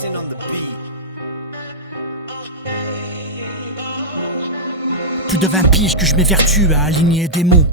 Johnson on the beat. Plus de 20 piges que je m'évertue à aligner des mots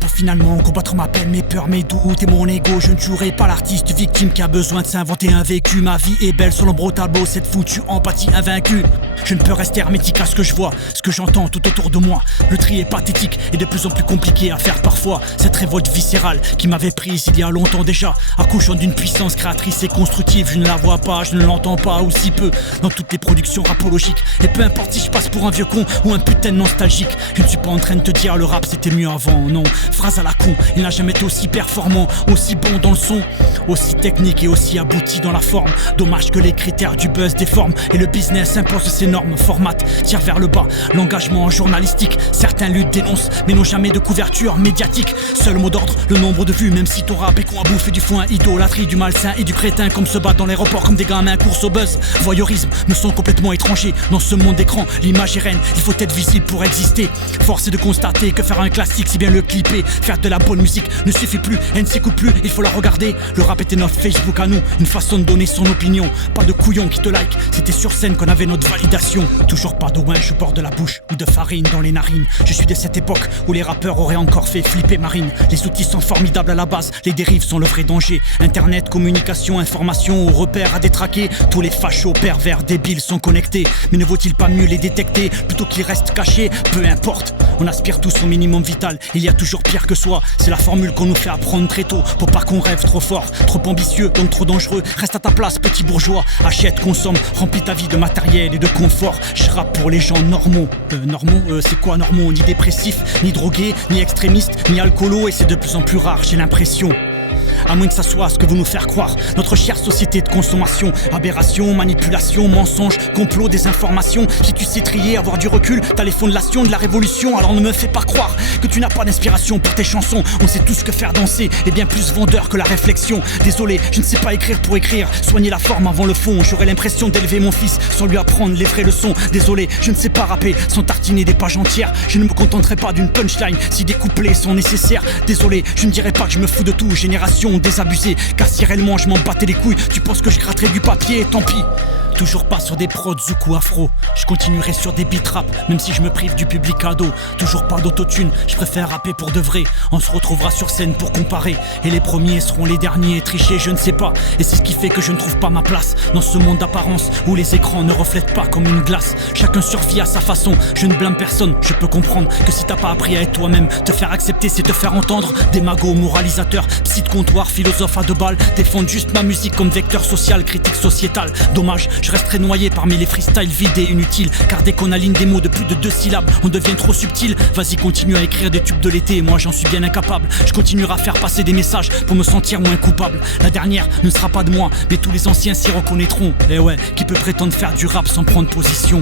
pour finalement combattre ma peine, mes peurs, mes doutes et mon ego. Je ne jouerai pas l'artiste victime qui a besoin de s'inventer un vécu. Ma vie est belle sur l'ombre au tableau, cette foutue empathie invaincue. Je ne peux rester hermétique à ce que je vois, ce que j'entends tout autour de moi. Le tri est pathétique et de plus en plus compliqué à faire parfois. Cette révolte viscérale qui m'avait prise il y a longtemps déjà, accouchant d'une puissance créatrice et constructive. Je ne la vois pas, je ne l'entends pas, ou si peu, dans toutes les productions rapologiques. Et peu importe si je passe pour un vieux con ou un putain de nostalgique, je ne suis pas en train de te dire le rap c'était mieux avant, non. Phrase à la con, il n'a jamais été aussi performant, aussi bon dans le son, aussi technique et aussi abouti dans la forme. Dommage que les critères du buzz déforment et le business impose ses normes, format, tire vers le bas. L'engagement journalistique, certains luttent, dénoncent, mais n'ont jamais de couverture médiatique. Seul mot d'ordre, le nombre de vues, même si ton rap est con à bouffer du foin. Idolâtrie du malsain et du crétin, comme se battre dans l'aéroport comme des gamins, course au buzz. Voyeurisme, me sens complètement étranger dans ce monde d'écran. L'image est reine, il faut être visible pour exister. Force est de constater que faire un classique, c'est bien le clipper. Faire de la bonne musique ne suffit plus, elle ne s'écoute plus, il faut la regarder. Le rap était notre Facebook à nous, une façon de donner son opinion. Pas de couillon qui te like, c'était sur scène qu'on avait notre validation. Toujours pas de winch au bord de la bouche ou de farine dans les narines. Je suis de cette époque où les rappeurs auraient encore fait flipper Marine. Les outils sont formidables à la base, les dérives sont le vrai danger. Internet, communication, information, aux repères à détraquer. Tous les fachos, pervers, débiles sont connectés. Mais ne vaut-il pas mieux les détecter plutôt qu'ils restent cachés? Peu importe, on aspire tous au minimum vital. Il y a toujours pire que soi, c'est la formule qu'on nous fait apprendre très tôt. Pour pas qu'on rêve trop fort, trop ambitieux, donc trop dangereux. Reste à ta place, petit bourgeois. Achète, consomme, remplis ta vie de matériel et de confort. Je rappe pour les gens normaux. C'est quoi normaux? Ni dépressifs, ni drogués, ni extrémistes, ni alcoolos. Et c'est de plus en plus rare, j'ai l'impression. À moins que ça soit ce que vous nous faire croire. Notre chère société de consommation. Aberration, manipulation, mensonge, complot, désinformation. Si tu sais trier, avoir du recul, t'as les fondations de la révolution. Alors ne me fais pas croire que tu n'as pas d'inspiration pour tes chansons. On sait tous que faire danser est bien plus vendeur que la réflexion. Désolé, je ne sais pas écrire pour écrire. Soigner la forme avant le fond. J'aurais l'impression d'élever mon fils sans lui apprendre les vraies leçons. Désolé, je ne sais pas rapper sans tartiner des pages entières. Je ne me contenterai pas d'une punchline si des couplets sont nécessaires. Désolé, je ne dirais pas que je me fous de tout. Génération désabusé, car si réellement je m'en battais les couilles, tu penses que je gratterais du papier, tant pis. Toujours pas sur des prods zouk ou afro. Je continuerai sur des beat rap, même si je me prive du public ado. Toujours pas d'autotune, je préfère rapper pour de vrai. On se retrouvera sur scène pour comparer. Et les premiers seront les derniers, tricher je ne sais pas. Et c'est ce qui fait que je ne trouve pas ma place dans ce monde d'apparence où les écrans ne reflètent pas comme une glace. Chacun survit à sa façon, je ne blâme personne. Je peux comprendre que si t'as pas appris à être toi-même, te faire accepter c'est te faire entendre. Démago, moralisateur, psy de comptoir, philosophe à deux balles, défendent juste ma musique comme vecteur social, critique sociétale. Dommage, je resterai noyé parmi les freestyles vides et inutiles. Car dès qu'on aligne des mots de plus de 2 syllabes, on devient trop subtil. Vas-y, continue à écrire des tubes de l'été, moi j'en suis bien incapable. Je continuerai à faire passer des messages pour me sentir moins coupable. La dernière ne sera pas de moi, mais tous les anciens s'y reconnaîtront. Et ouais, qui peut prétendre faire du rap sans prendre position?